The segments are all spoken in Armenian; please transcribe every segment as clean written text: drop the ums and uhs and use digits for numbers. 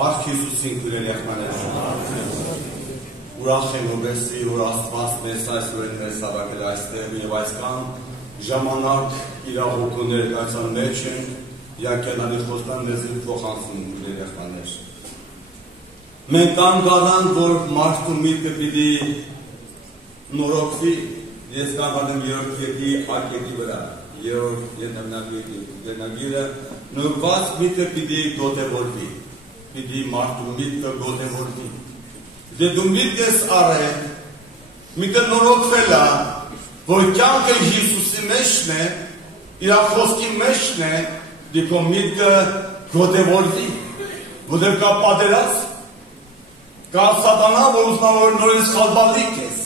Աղ Հիսուսին գրել եղմաներ։ Ուրախ եմ որպեսզի որ Աստված մեզ այսօր մեզ հավաքել այստեղ եւ այսքան ժամանակ իրավունք ներկայացան մեջ են յակենալի խոստան մեզ փոխանցում գրել եղմաներ։ Մենք կանգնանք որ մարդու միտքը պիտի նորոգվի, ես կանգնեմ երրորդ կետի ակետի վրա, երրորդ ենթագիրը նորված միտքը պիտի գոտևորվի, պիտի մարդու միտքը գոտևորվի։ Դե դու միտք ես արել, միտքը նորոգվել է, որ կյանքը Հիսուսի մեջն է, իր խոսքի մեջն է, դե քո միտքը գոտևորվի, որտեղ կա պատերազմ, կա սատանա, որ ուզում է որ նորից խալբալիկ ես,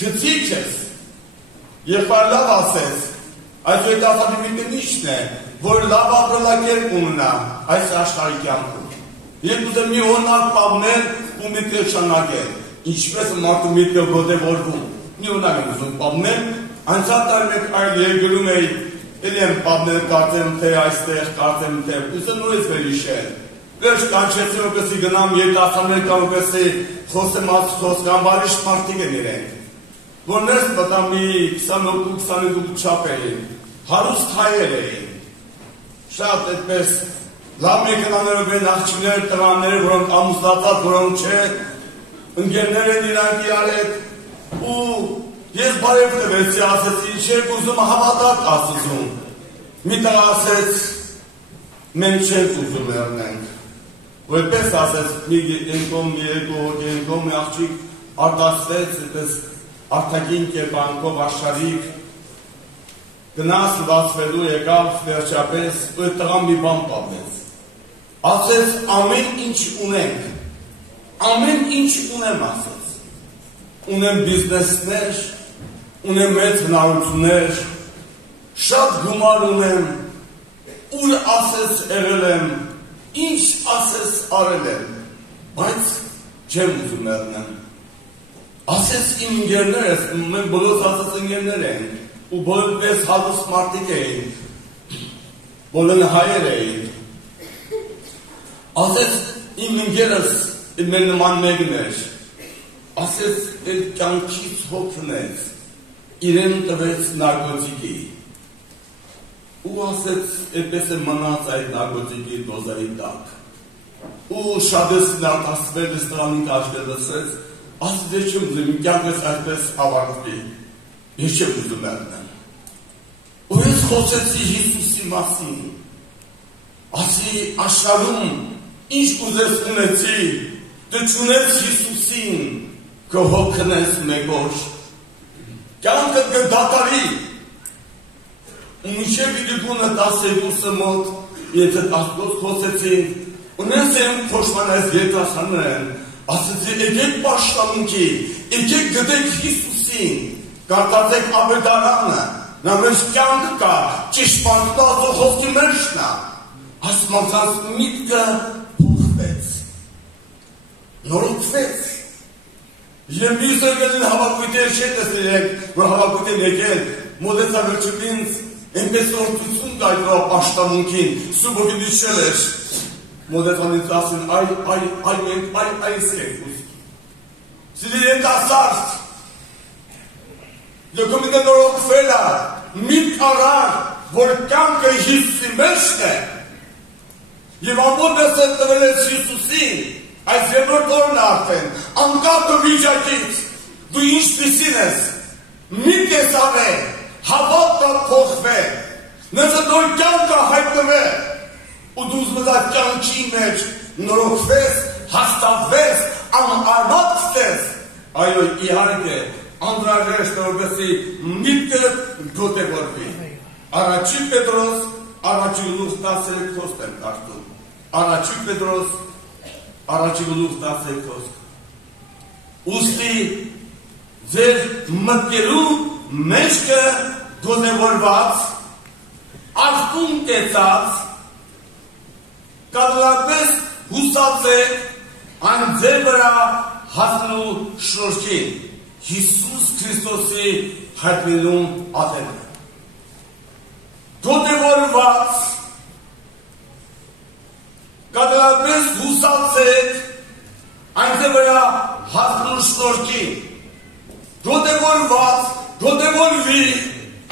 քծիկ ես, եղբայր լավ ասես, այս այդ ասածի միտքը միշտ է, որ լավ ապրելակերպ ունենա այս աշխարհի կյանքում։ Եվ ուզում մի օրինակ պահնել ու միտքը շնորհակալ, ինչպես մարդու միտքը գոտևորվում։ Մի օրինակ եմ ուզում պահնել, անցած տարի մեկ այլ երկրում էի, էլի եմ պահնել, կարծեմ թե այստեղ, կարծեմ թե ուզում նորից վերհիշել։ Վերջ կանչեցի որպեսզի գնամ երիտասարդներ կամ որպեսզի խոսեմ խոսք անբարիշտ մարդիկ են իրենք։ Որ ներս մտա մի 28-22 չափ էին, հարուստ հայեր էին, շատ այդպես լավ մեքենաներով են աղջիկներ, տղաներ, որոնք ամուսնացած, որոնք չէ, ընկերներ են իրանք իրար հետ, ու ես բարև տվեցի, ասեցի, ինչ եք ուզում հավատակ ասում, մի տղա ասեց, մենք չենք ուզում եղնենք, որպես ասեց, մի ենքոմ, մի երկու հոք, ենքոմ, մի աղջիկ արտասվեց, այդպես արտակին կեպանքով աշխարհիկ, գնաց լվացվելու եկավ վերջապես, ու այդ տղան մի բան պահվեց, ասեց ամեն ինչ ունենք, ամեն ինչ ունեմ ասեց, ունեմ բիզնեսներ, ունեմ մեծ հնարություններ, շատ գումար ունեմ, ուր ասեց եղել եմ, ինչ ասեց արել եմ, բայց չեմ ուզում եղնեմ, ասեց իմ ընկերներ, մենք բոլորս ասեց ընկերներ են, ու բոլորպես հարուստ մարդիկ էին, բոլորը հայեր էին, ասեց իմ ընկերս մեր նման մեկն էր, ասեց այդ կյանքից հոգնեց, իրեն տվեց նարկոտիկի, ու ասեց այդպես է մնաց այդ նարկոտիկի դոզայի տակ, ու շատես նարտասվել ես տրամին կաշկել լսեց, ասեց ես չեմ ուզում, իմ կյանքս այսպես ավարտվի, ես չեմ ուզում եղնեմ, ու ես խոսեցի Հիսուսի մասին, ասի աշխարհում ինչ կուզես ունեցի, դու չունես Հիսուսին, կհոգնես մեկ օր, կյանքդ կդատարի, ու մինչև իդիկունը 12-ը մոտ, եթե աղբոտ խոսեցին, ու նենց եմ խոշմանայց երիտասարդներ են, ասեցի եկեք պաշտամունքի, եկեք գտեք Հիսուսին, կարդացեք Ավետարանը, նա մեր կյանքը կա, ճշմարիտ խոսքի մեջն է, ասմանցած միտքը փոխվեց, նորոգվեց, եւ մյուսը գնին հավաքույթեր չէ տեսել եք, որ հավաքույթ եկել, մոտեցա վերջինս, այնպես օրդություն կայդրով պաշտամունքին, սուբովի դիշել էր, մոտեցանից ասին, այ սեք ուզք, սիլի ենտասարդ, դոկումենտը նորոգվել է, միտք առար, որ կյանքը Հիսուսի մեջն է, եւ ամբողջ դասը տվել է Հիսուսին, այս երրորդ օրն արդեն, անկախ վիճակից, դու ինչպիսին ես, միտք ես արել, հավատը փոխվել, նեզը նոր կյանքը հայտնվել, ու դու ուզում ես կյանքի մեջ նորոգվես, հաստատվես, անարմատվես, այո իհարկե, անդրաժեշտ որպեսզի միտքը գոտևորվի, առաջին Պետրոս, առաջի գլուխ 13 խոսք եմ կարդում, առաջի Պետրոս, առաջի գլուխ 13 խոսք, ուստի ձեր մտքերու մեջքը գոտևորված, աղտուն կեցած, կադրապես հուսացեք այն ձեր վրա հասնելու շնորհքին, Հիսուս Քրիստոսի հայտնելուն ատեն։ Գոտևորված, կադրապես հուսացեք, այնտեղ վրա հասնու շնորհքի, գոտևորված, գոտևորվի,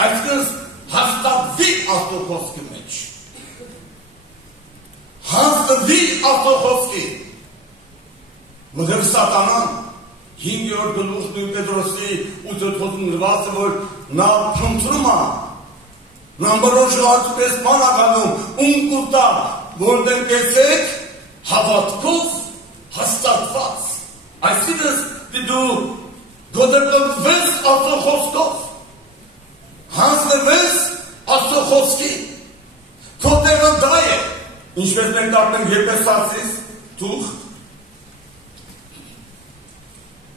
այսպես հաստատվի Աստծո խոսքի մեջ, հաստատվի Աստծո խոսքի, մգր սատանան, 5-րդ գլուխ Նույն Պետրոսի 8-րդ գրված է, որ նա փնտրում է, նա մրոժած պես մանականում կուտա, որտեղ կեցեք հավատքով հաստատված, այսինքն դու գոտևորվես Աստծո խոսքով, հանձնվես Աստծո խոսքի, քո տեղը դա է, ինչպես մենք դառնանք Եփեսացիս թուղթ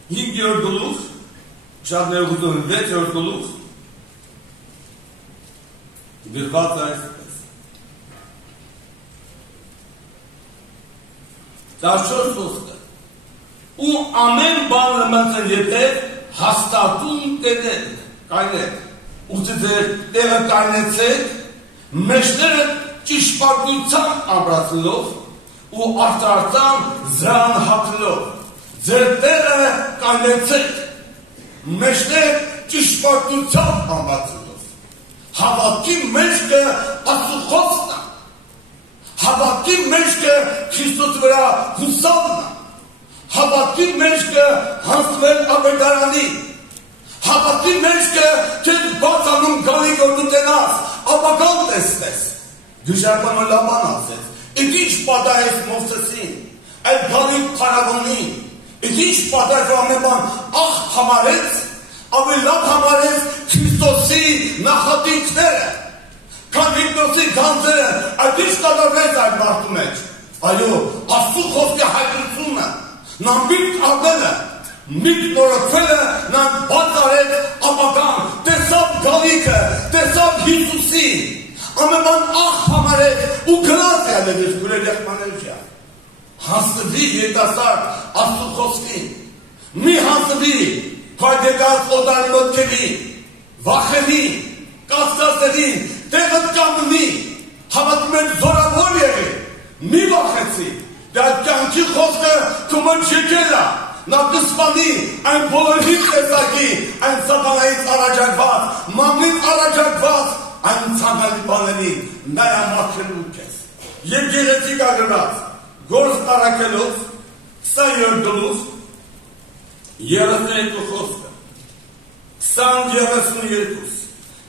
5-րդ գլուխ, շատ ներողություն 6-րդ գլուխ, գրված այսպես, 14 խոսքը, ու ամեն բան լմացն ետև հաստատում կայնեք, ու ձեր տեղը կայնեցեք, մեջները ճիշտապատությամբ ամրացնելով ու արտարծան զրան հակնելով, ձեր տեղը կայնեցեք, մեջները ճիշտապատությամբ ամրացնելով, հավատքի մեջքը Աստծո խոսքն է, հավատքի մեջքը Քրիստոս վրա հուսալն է, հավատքի մեջքը հանձնվել Աբեդարանի, հավատքի մեջքը քեզ բացանում գալի որ դու տենաս, ապագան տեսնես, գժարբանը լաբան ասեց, իդ ինչ պատահեց Մովսեսին, այդ գալի փարավոնին, իդ ինչ պատահեց ամեն բան աղ համարեց, ավելի լավ համարեց Քրիստոսի նախատինքները, քան Քրիստոսի գանձերը, այդ ինչ կատարվեց այդ մարդու մեջ, այո, Աստծո խոսքի հայտնությունը, նա միտք աղելը, միտք նորոգվելը, նա բաց արեց ապագան, տեսավ գալիքը, տեսավ Հիսուսի, ամեն բան աղ համարեց ու գնաց ելևից գուրել եղմանել հանձնվի ետասար Աստծո խոսքին, մի հանձնվի հայդեկած օտար մոտքերի, վախերի, կասկածների, տեղը կամնի, հավատում են զորավոր եղի, մի վախեցի, դա կյանքի խոսքը կմոտ եկել է, նա կսպանի այն բոլորի տեսակի, այն սատանայից առաջարկված, մամնից առաջարկված, այն ցանկալի բաների, նրա մաքրելու կես։ Եվ գեղեցիկ ագրված, գործ առաքելով, 20-րդ գլուխ, 32 խոսքը, 20-32,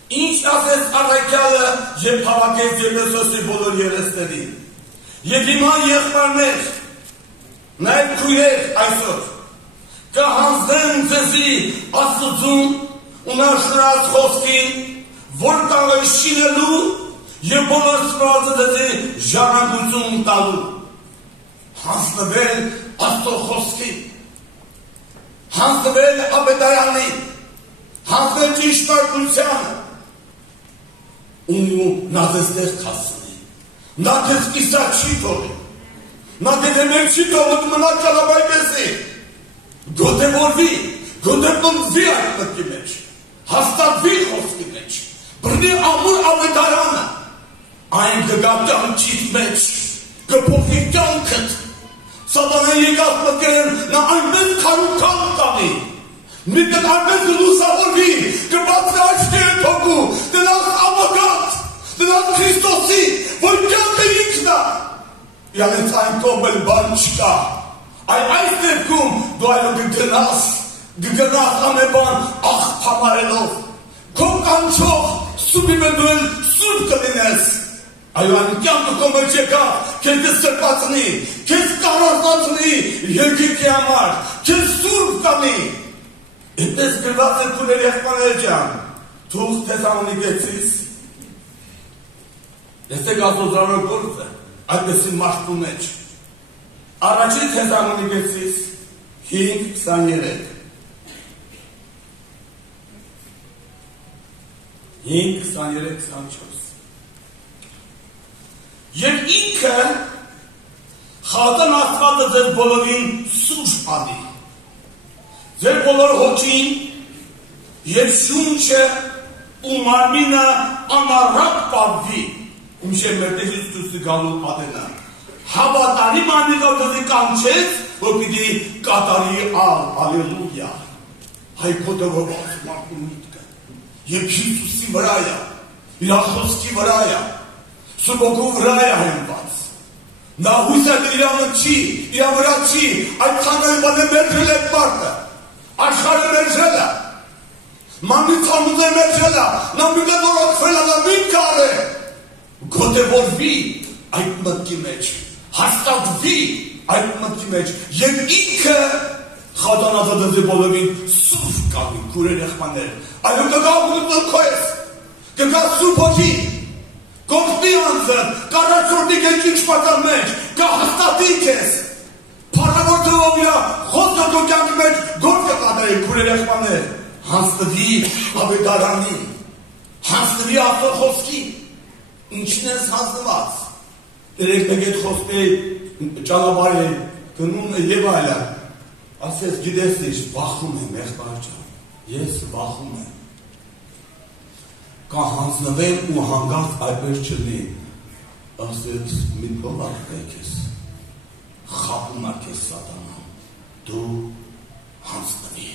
ինչ ասես առաքյալը և հավաքեց Եփեսոսի բոլոր երեսներին, և հիմա եղբայրներ, նաև քույրեր այսօր, կհանձնեմ ձեզի Աստծուն ունաշնորհած խոսքին, որ կարող է շինելու և բոլոր սպրածը ձեզի ժառանգություն տալու, հանձնվել Աստծո խոսքին, հանձնվել Աբեդայանին, հանձնել ճիշտակությանը, ու նա ձեզ տեղ կհասնի, նա ձեզ կիսա չի թողի, նա ձեզ εμել չի թողի, դու մնաք ճալաբայբեսի, գոտևորվի, գոտևորվի այդ մտքի մեջ, հաստատվի խոսքի մեջ, բրնի ամուր Աբեդարանը, այն կգա կյանքիդ մեջ, կփոխի կյանքդ, սատանան եկած մտքերն նա այնպես քարուքան տանի, մի տեղ այնպես լուսավորվի, կբացի աչքերը թողու, դրանց ապագան, դրանց Քրիստոսի, որ կյանքը ինքն է, յանից այն կողմել բան չկա, այս դեպքում դու այլո կգնաս ամեն բան աղ համարելով, քո կանչող սուրբի մդուել սուրբ կլինես, այո այն կյանքը կոմել չեկա, քեզ կսրբացնի, քեզ կարողացնի երկինքի համար, քեզ սուրբ կանի, Այդպես գրված է քույրեր եղբայրներ ջան, թուղթ Թեսաղոնիկեցիս, տեսեք Աստծո գործը, այդպեսի մարդու մեջ, առաջին Թեսաղոնիկեցիս 5:23, 5:23-24, և ինքը խատան Աստվածը ձեզ բոլորին սուրբ անի, ձեր բոլոր հոգին և շունչը ու մարմինը անառակ պարվի, ումշե մեր Տեր Հիսուսի գալու ադենա, հավատարի մանիկով դզի կանչեց, որ պիտի կատարի ալելույա։ Հայ կոտովոված մարդու միտքը, և Հիսուսի վրա է, իր խոսքի վրա է, Սուրբոգու վրա է հենված։ Նա հույս է իրանը չի, իր վրա չի, այդ խանգարի բանը մերժել է մարդը, աշխարհը մերժել է, մանիցամուզ է մերժել է, նա միտը նորոգվել է, նա միտքը արե, գոտևորվի այդ մտքի մեջ, հաստատվի այդ մտքի մեջ, և ինքը խատանածը դզի բոլովին սուրբ կավի, կուրեր եղմաներ, այո կգա ուղղություն քո ես, կգա սուրբ հոչի, կողտնի անձը, կարացորդի կեչ ինչպատան մեջ, կհաստատի կեզ, պարավորդրով իրա խոսքը քո կյանքի մեջ գործ կկատարի քուրեր եղմաներ, հանձնվի ավետարանին, հանձնվի Աստծո խոսքին, ինչն ես հանձնված, երեք մեկ այդ խոսքի ճանապարհի գնում է եւ այլն, ասես գիտես ինչ վախում եմ եղբայր ջան, ես վախում եմ, կհանձնվեմ ու հանգարց այդպես չլինի, ասես մի փոխարինեք ես, խաբում է քեզ սատանան, դու հանձնվի,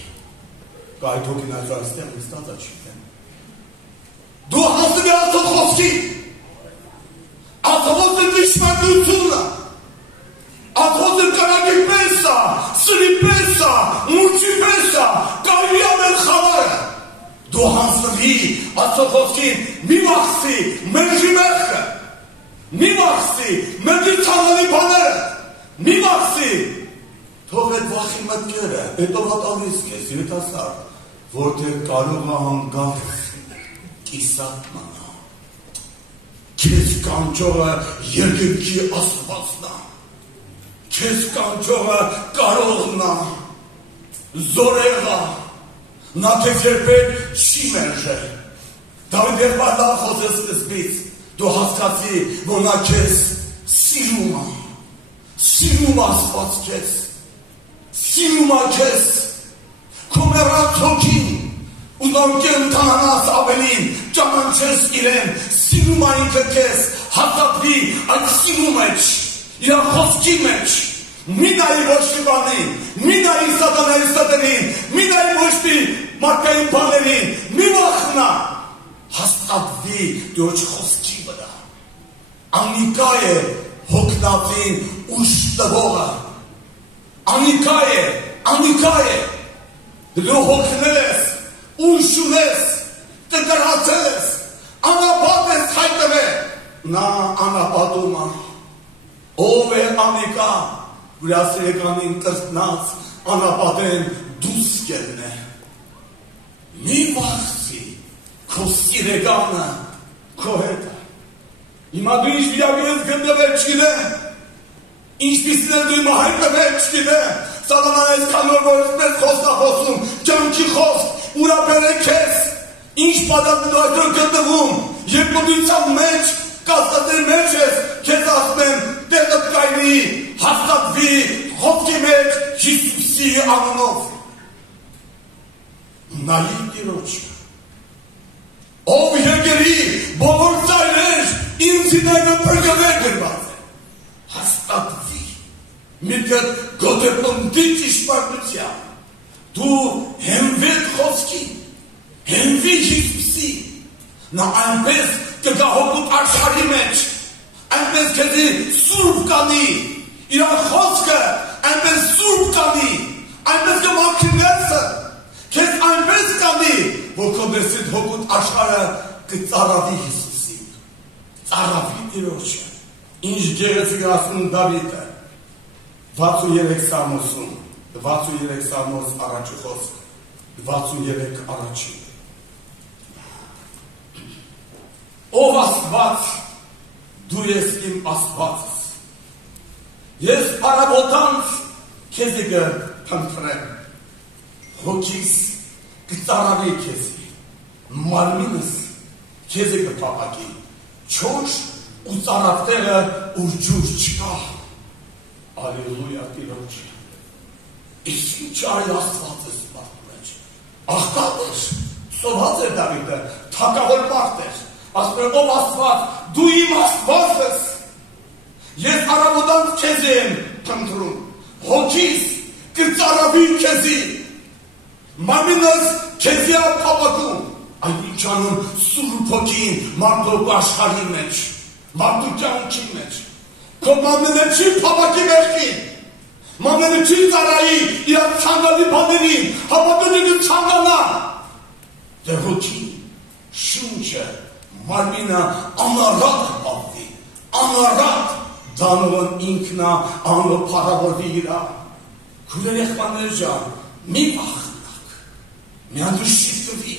այդ հոգին այստեղ նստած է չգիտեմ, դու հանձնվի Աստծո խոսքին, Աստծո նշանակությունը, Աստծո կրակի պես է, սրի պես է, մուրջի պես է, կարելի ամեն խավարը, դու հանձնվի Աստծո խոսքին, մի վախսի, մերժի մեղքը, մի վախսի, մերժի ցավալի բաները, մի վախսի, թող այդ վախի մտքերը, հետո հատալիս կես, երիտասարդ, որտեղ կարող է հանգարց կիսատ մանա, քեզ կանչողը երկնքի Աստվածն է, քեզ կանչողը կարողն է, զորեղ է, նա քեզ երբեք չի մերժել, Դավիթ եղբայրը խոսեց սկզբից, դու հասկացի, որ նա քեզ սիրում է, սիրում Աստված քեզ, սիրում է քեզ, քո մեռած հոգին, ու նոր կենթանանաս ավելին, ճանաչես իրեն, սիրում է ինքը քեզ, հաստատվի այդ սիրու մեջ, իր խոսքի մեջ, մի նայի ոչ մի բանին, մի նայի սատանայի սատանին, մի նայի ոչ մի մարդկային բաներին, մի վախնա, հաստատվի Տիրոջ խոսքի վրա, անիկա է հոգնածին ուշ տվողը, անիկա է, դու հոգնել ես, ուշ ունես, տրկրացել ես, անապատ ես հայտվել, նա անապատում է, ով է անիկա, վրասերեկանին տրտնած, անապատեն դուս կերն է, մի վախսի, քո սիրեկանը, քո հետ է, հիմա դու ինչ վիակը ես գնդվել չգիտեմ, ինչպիսին են դու հիմա հայտվել չգիտեմ, Սատանան այսքան նոր որ այսպես խոսք է խոսում, կյանքի խոսք, ուրապեր է քեզ, ինչ պատասխան դու այսօր գտնվում, երկրության մեջ, կասկածների մեջ ես, քեզ ասում եմ, տեղդ կայնի, հաստատվի, խոսքի մեջ Հիսուսի անունով։ Նայի Տիրոջը, ով երկերի բոլոր ծայրեր, ինձիները բրգվել գրված է, հաստատվի, միտքդ գոտեպնդի ճիշտության, դու հենվեց խոսքի, հենվի Հիսուսի, նա այնպես կգա հոգուտ աշխարհի մեջ, այնպես քեզի սուրբ կանի, իր խոսքը այնպես սուրբ կանի, այնպես կմաքրի ներսը, քեզ այնպես կանի, որ քո ներսիդ հոգուտ աշխարհը կծառավի Հիսուսին, ծառավի Տիրոջը, ինչ գեղեցիկ ասում Դավիթը, 63 Սամոսում, 63 Սամոս առաջի խոսք, 63 առաջի, ով Աստված, դու ես իմ Աստվածս, ես առավոտանց քեզի կփնտրեմ, հոգիս կծառավի քեզի, մարմինս քեզի կփափակի, չոր ու ծառավտերը ուր ջուր չկա, Ալելույա Տիրոջ, իսկ ինչ այլ Աստված ես մարդու մեջ, աղքատ էր, սոված էր Դավիթը, թագավոր մարդ էր, ասում է ով Աստված, դու իմ Աստված ես, Ես արավոտանց քեզ եմ փնտրում, հոգիս կծարավի քեզի, մարմինս քեզի ապավակում, այն ինչ անում Սուրբ Հոգին մարդու աշխարհի մեջ, մարդու կյանքի մեջ, քո մարմինը չի փավակի մեղքին, մարմինը չի ծարայի իր ցանկալի բաներին, հավատալի ցանկանա, դե հոգին, շունչը, մարմինը անառատ ապավի, անառատ դանողն ինքնա անո փառավորվի իրա, քույր եղբայրներ ջան, մի վախենաք, միան դու շիֆտվի,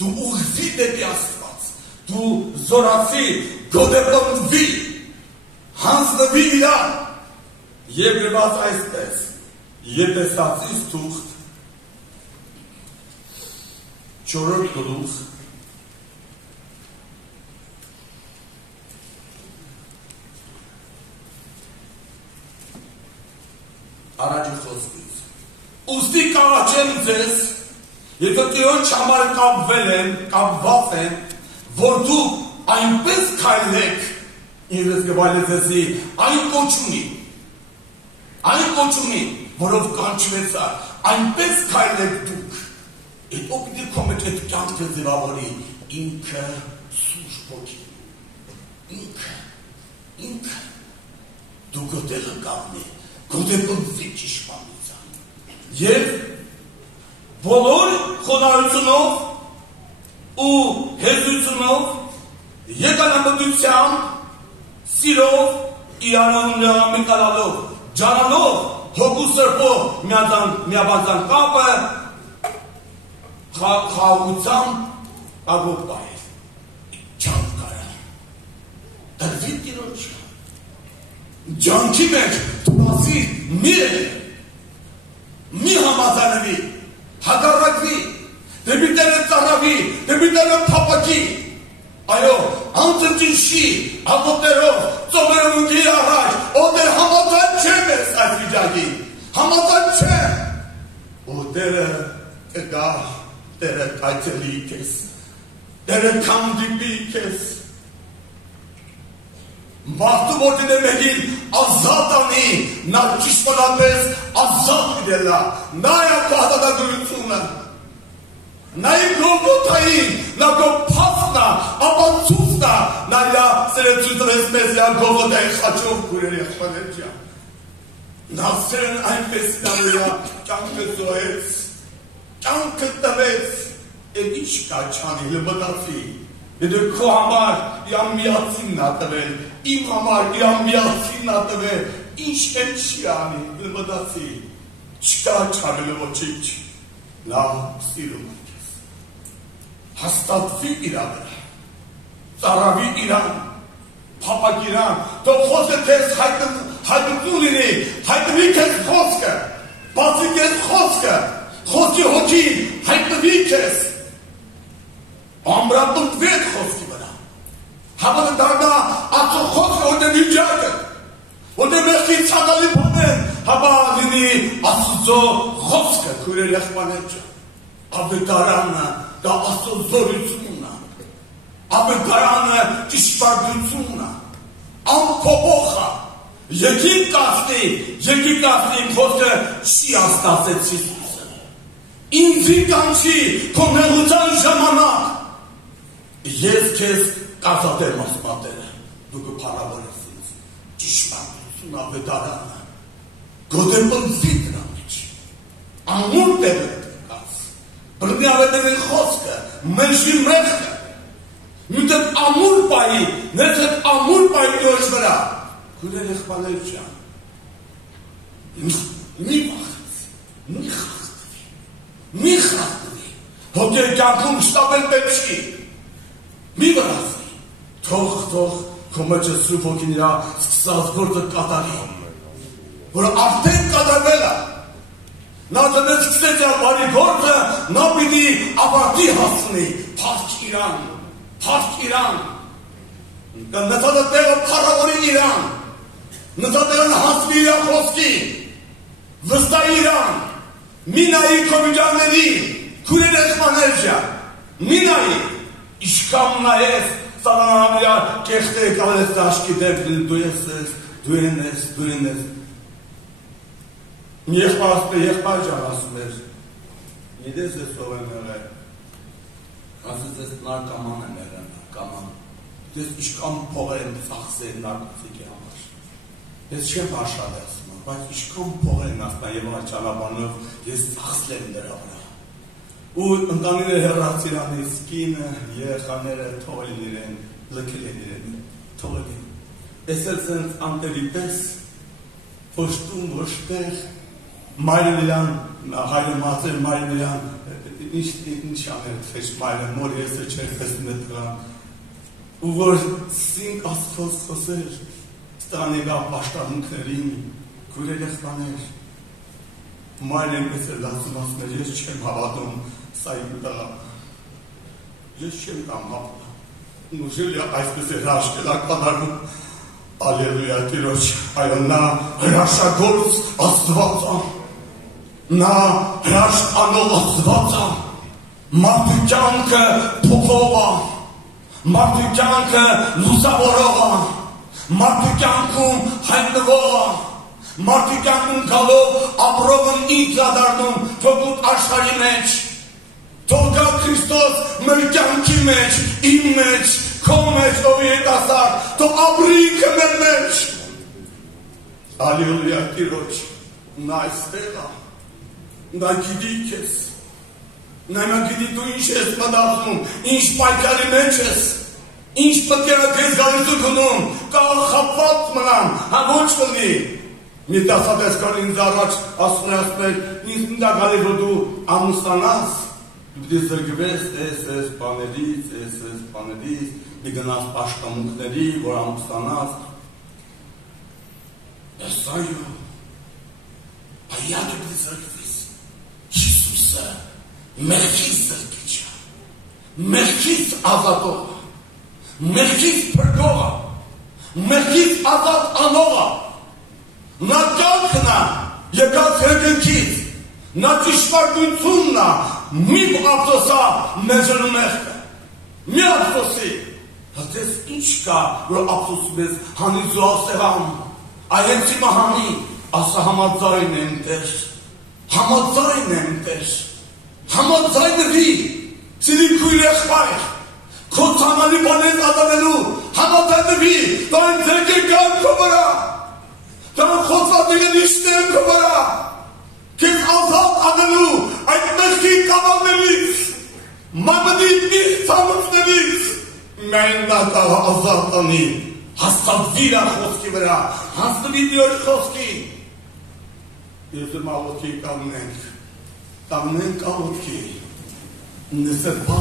դու ուղղվի դեպի Աստված, դու զորացի, գոդեպնվի, հանձնվի իրան, եւ գրված այսպես, Եփեսացիս թուղթ, 4-րդ գլուխ, առաջի խոսքից, ուստի կաղաչեմ ձեզ, եթե Տիրոջ համար կապված են, որ դուք այնպես քայլեք, ինձ կվայելեցի, այն կոչումի, որով կանչվեցա, այնպես քայլեք դուք, այդ օգնի կոմետ այդ կյանքը ձևավորի, ինքը Սուրբ Հոգին, ինքը, դու գոտեղը կապնի, գոտեպնվի ճշմարտության, և բոլոր խոնարհությունով ու հեզությունով, եկանամտությամբ, սիրով, իրանոն լեղամիկալալով, ջանալով, հոգու սրբով միաբանցան կապը, խաղությամբ ագով պայել, չան կարան, դրվի Տիրոջ, ջանքի մեջ տուասի մի համազանվի, հակառակվի, դեպի Տերը ծառավի, դեպի Տերը փափակի, այո, անցնջիշի, աղոտերով, ծոմերով ընկի առաջ, օդեր համազան չեմ ես այդ վիճակի, համազան չեմ, ու Տերը կգա, Տերը կայցելի կես, Տերը կանդիպի կես, մարդու որդին է մեկին ազատ անի, նա ճիշտորապես ազատ դելա, նա է կահատատագրությունը, նա է գողոթային, նա գողփասնա, ապանցուսնա, նա է սերեցույտրես մեզ է գողոթային խաչով կուրեր եղբաներ ջան, նա սերն այնպես նավերա կյանքը զոհեց, կյանքը տվեց, են ինչ կա չանի լմտացի, Եթե քո համար իամ միացին նա տվել, իմ համար իամ միացին նա տվել, ինչ են չի անի, լմտացի, չկա չարելը ոչինչ, նա սիրում է քեզ, հաստատվի իրա վրա, ծառավի իրան, փափակ իրան, թող խոսքը քեզ հայտնություն լինի, հայտնվի քեզ խոսքը, բացի քեզ խոսքը, խոսքի հոգին, հայտնվի քեզ, ամրապնդվեք խոսքի վրա, հավատը դառնա Աստծո խոսքը որտեղ վիճակը, որտեղ մեղքի ցանկալի բաներ, հավա լինի Աստծո խոսքը, քույրեր եղբայրներ ջան, ավետարանը դա Աստծո զորությունն է, ավետարանը ճշմարտությունն է, անփոփոխ է, եկի կասնի խոսքը չի աստացեցի ինձի կանչի քո նեղության ժամանակ Ես քեզ կազատեմ ասմատերը, դու կփառավորես ինձ, ճշմարտություն ավետարանը, գոտեպնվի դրա մեջ, ամուր տեղը կաց, բրնի ավետերի խոսքը, մենշի մեղքը, նույնտեղ ամուր պայի, ներսդ ամուր պայի դոջ վրա, քույրեր եղբայրներ ջան, մի վախեցի, մի խախտվի, հոգեր կյանքում շտապել պետք չի, մի վրացի, թող քո մեջը Սուրբ Հոգին իրա սկսած գործը կատարի, որ արդեն կատարվել է, նա դրանից սկսեց բարի գործը, նա պիտի ավարտի հասցնի, փառք Իրան, նծածը տեղը փառավորի Իրան, նծածը հասնի իրա խոսքի, վստահի Իրան, մի նայի քո վիճակների, քույրեր եղբայրներ ջան, մի նայի Իշկամ նայես, սատանան ամիրա կեղտեք ավելես դաշկի դեպ դու ես Դու ես։ Եղբայր ջան ասում էր, Գիտես ես ով եմ եղել, ասես ես նարկաման եմ եղել, նարկաման, ես իշկան փող եմ ծախսել նարկոտիկի համար, ես չեմ աշխատ ասում, բայց իշկան փող եմ ասում և այդ ճանապարհով ես ծախսել եմ դրա վրա, ու ընտանիները հեռացիր անից, կինը, երեխաները թողել իրեն, լքել են իրեն, թողել են, ես էլ սենց անտերի պես, ոչտում, ոչտեղ, Մայրը իրան, հայրը մածեր, մայրը իրան, ինչ աներ թեշ մայրը, մոր եսը չեր խեսում է տղան, ու որ սինք աստվոց խոսեր, ստան եղա պաշտանունքներին, գուրել եղբաներ, մայրը ենպես էր լացում ասում էր, ես չեմ հավատում, սա իմ տղա, ես չեմ կամ հավատում, ու ժելի այսպես էր հաշկել ակպադարում, ալելույա տիրոջ, այո նա հրաշագործ աստված է, նա հրաշք անող աստված է, մարդու կյանքը փոխող է, մարդու կյանքը լուսավորող է, մարդու կյանքում հայտնվող է, մարդու կյանքում գալով ապրողն ինքն է դառնում թողուտ աշխարհի մեջ, թող գա Քրիստոս մեր կյանքի մեջ, իմ մեջ, քո մեջ, ով երիտասարդ, թող ապրի ինքը մեր մեջ, ալելույա տիրոջ, նա այստեղ է, նա գիտի քեզ, նա գիտի դու ինչ ես մտածում, ինչ պայքարի մեջ ես, ինչ պետք է քեզ գալիս ու գնում, կախապված մնամ, հա ոչ կլինի։ Մի դասատես կար ինձ առաջ ասում էր, ինձ դա գալի որ դու ամուսնանաս, դու զրկվես էս բաներից, մի գնաս պաշտամունքների, որ ամուսնանաս։ Ես այո, այա դու զրկվես, Հիսուսը մեղքից զրկիչ է, մեղքից ազատող է, մեղքից փրկող է, մեղքից ազատ անող է, նա կյանքն է եկած երկնքից, նա ճշմարտությունն է, մի ափսոսա մեզնու մեղքը, մի ափսոսի, հատես ինչ կա, որ ափսոսում ես հանի զոհասեղան, այհենց իմը հանի, ասա համաձայն եմ տեր, համաձայնվի, սիրի քույր եղբայր, քո ցամալի բանից ազատելու, համաձայնվի, դարին ձերք կան քո վրա, դարին խոցվածները նիշտեն քո վրա, քեզ ազատ անելու այդ մեղքի կամալներից, մամնի միշտ ցամուցներից, մեն նա կաղ ազատ անի, հաստատվիր ա խոսքի վրա, հասնվի դիոր խոսքի, ես ում աղոտքի կամնենք աղոտքի, նսը բաց